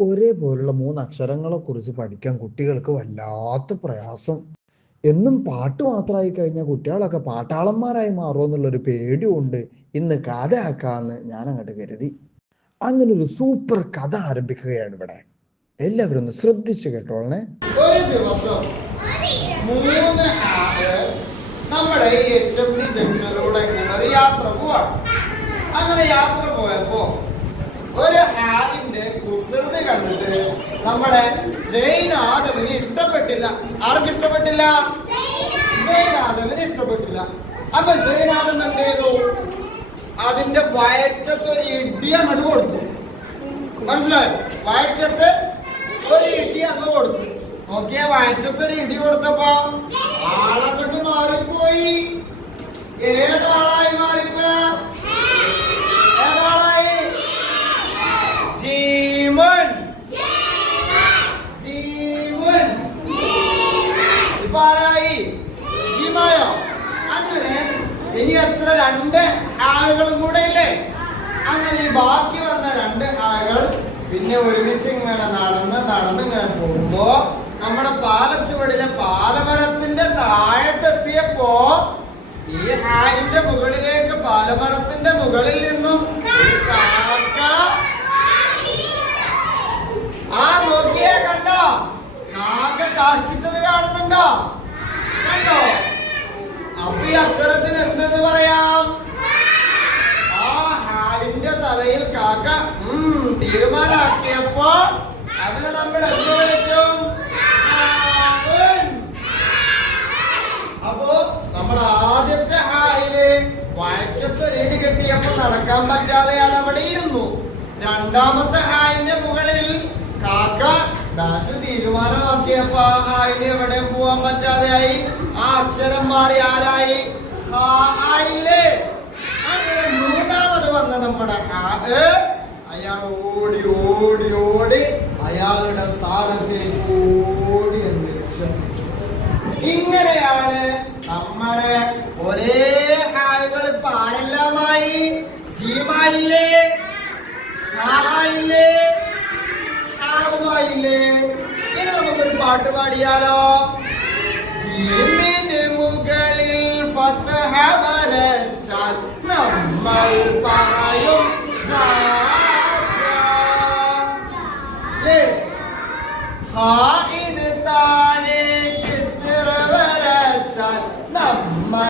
ഒരേപോലുള്ള മൂന്ന് അക്ഷരങ്ങളെ കുറിച്ച് പഠിക്കാൻ കുട്ടികൾക്ക് വല്ലാത്ത പ്രയാസം. എന്നും പാട്ട് മാത്രമായി കഴിഞ്ഞാൽ കുട്ടികളൊക്കെ പാട്ടാളന്മാരായി മാറുമോ എന്നുള്ളൊരു പേടിയുണ്ട്. ഇന്ന് കഥയാക്കാന്ന് ഞാൻ അങ്ങോട്ട് കരുതി. അങ്ങനെ ഒരു സൂപ്പർ കഥ ആരംഭിക്കുകയാണ് ഇവിടെ. എല്ലാവരും ഒന്ന് ശ്രദ്ധിച്ചു കേട്ടോളണേ. ഒരു ദിവസം മൂന്ന് നമ്മുടെ ഈ ഒരു യാത്ര അങ്ങനെ യാത്ര പോയപ്പോ ഒരു ആളിന്റെ കുസൃതി കണ്ടിട്ട് നമ്മുടെ ജൈനാദവിന് ഇഷ്ടപ്പെട്ടില്ല. ആർക്ക് ഇഷ്ടപ്പെട്ടില്ല? ജൈനാദവിന് ഇഷ്ടപ്പെട്ടില്ല. അപ്പൊ ജൈനാദം എന്ത് ചെയ്തു? അതിന്റെ വയറ്റത്ത് ഒരു ഇടി അങ്ങോട്ട് കൊടുത്തു. മനസ്സിലായോ? വയറ്റത്ത് ഒരു ഇടി അങ്ങ് കൊടുത്തു. നോക്കിയ വയറ്റത്ത് ഒരു ഇടി കൊടുത്തപ്പോ ആളങ്ങോട്ട് മാറിപ്പോയി. ഏതാളായി ഇനി എത്ര രണ്ട് ആളുകളും കൂടെ ഇല്ലേ? അങ്ങനെ ഈ ബാക്കി വന്ന രണ്ട് ആളുകൾ പിന്നെ ഒരുമിച്ച് ഇങ്ങനെ നടന്ന് നടന്ന് ഇങ്ങനെ പോകുമ്പോ നമ്മുടെ പാലച്ചുവടിലെ പാലമരത്തിന്റെ താഴത്തെത്തിയപ്പോ ഈ ഹായിന്റെ മുകളിലേക്ക് പാലമരത്തിന്റെ മുകളിൽ നിന്നും കാക്ക ആ നോക്കിയേ കണ്ടോ? കാക്ക കാഷ്ടിച്ചത് കാണുന്നുണ്ടോ? ഈ അക്ഷരത്തിന് എന്തെന്ന് പറയാം? ആ ഹാലിന്റെ തലയിൽ കാക്ക തീരുമാനാക്കിയപ്പോ അതിന് നമ്മൾ എന്ത് വിളിക്കും. അപ്പോ നമ്മുടെ ആദ്യത്തെ ഹായിൽ വയറ്റത്ത് രീതി കിട്ടിയപ്പോ നടക്കാൻ പറ്റാതെ അത് അവിടെ ഇരുന്നു. രണ്ടാമത്തെ ഹായിന്റെ മുകളിൽ കാക്ക ദാശ തീരുമാനമാക്കിയപ്പോ ആ ഹായിന് എവിടെ പോവാൻ പറ്റാതെയായി. ആ അക്ഷരം മാറി ആരായി? മൂന്നാമത് വന്ന നമ്മുടെ അയാൾ ഓടി ഓടി ഓടി അയാളുടെ സ്ഥാനത്തേക്ക് ഓടി ഇങ്ങനെയാണ് നമ്മുടെ ഒരേ നമുക്കൊരു പാട്ട് പാടിയാലോ ജീമിന് മുകളിൽ ഫതഹ വരച്ചാൽ നമ്മൾ പറയും ജാ, ജാ. ല്ലേ? ഹാ